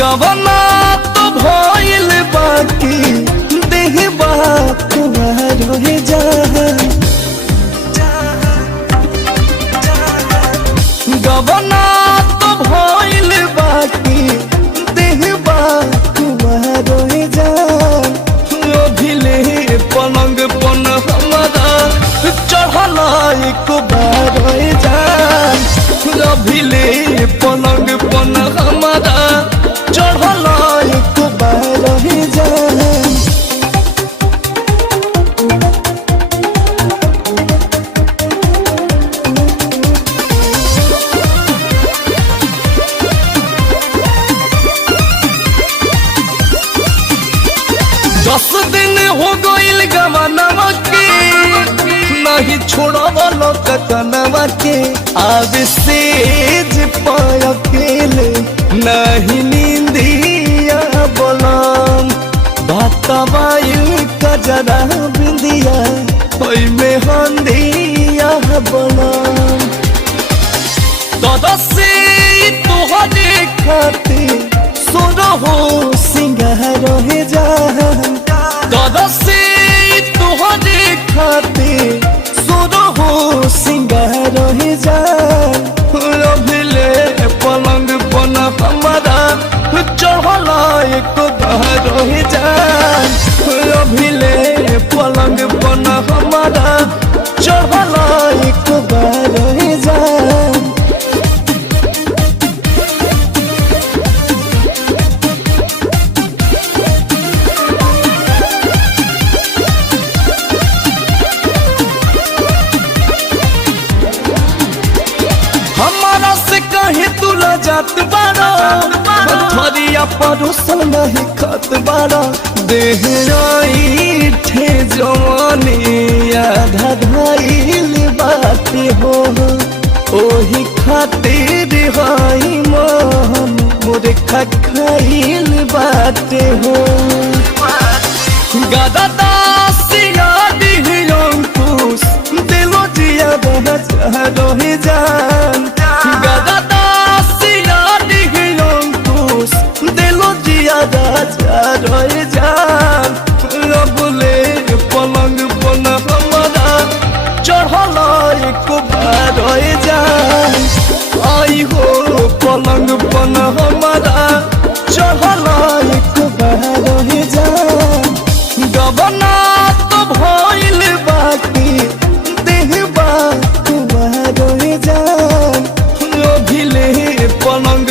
गवना तो भइल बाकी देह बात रहे जा गवना तो भइल बाकी देह बात रहे जा अभिले पलंग पन हमारा चढ़ल एक बार रहे जा अभिले पलंग पन हमारा चढ़ल एक बार रहे जा दस दिन हो गइल गवनवा के नहीं छोड़ल कतनवा के अब सेज पाय अकेले नहीं नींदिया बोलम भतवाइल कजरा बिंदिया में हंदिया बोलम दादा से तोहरे खातिर सोना हो सिंगार रहे जा दादा से तोहरे खातिर सोना हो सिंगार रहे जा अभिले पलंग पन हमारा चढ़ल एक बार रहे जा अभिले पलंग पन हमारा चढ़ल एक बार रहे जा हमारा से कहे तुला जात बारा थरिया परोसल नहीं खत बारा देह आई ठे जवानी आधा धाइल बात हो ओही खातिर हाई मन मोरे खाइल बात हो गदा दासिया अंकुश दिलो जिया रहे जान गदा दासिया अंकुश दिलो जिया रहे जान बोले पलंग पन हमारा चढ़ल एक बार रहे जान आई हो पलंग पन हमारा चढ़ल एक बार रहे जान गवना तो भइल बाकी देह बात रहे जान अभिले पलंग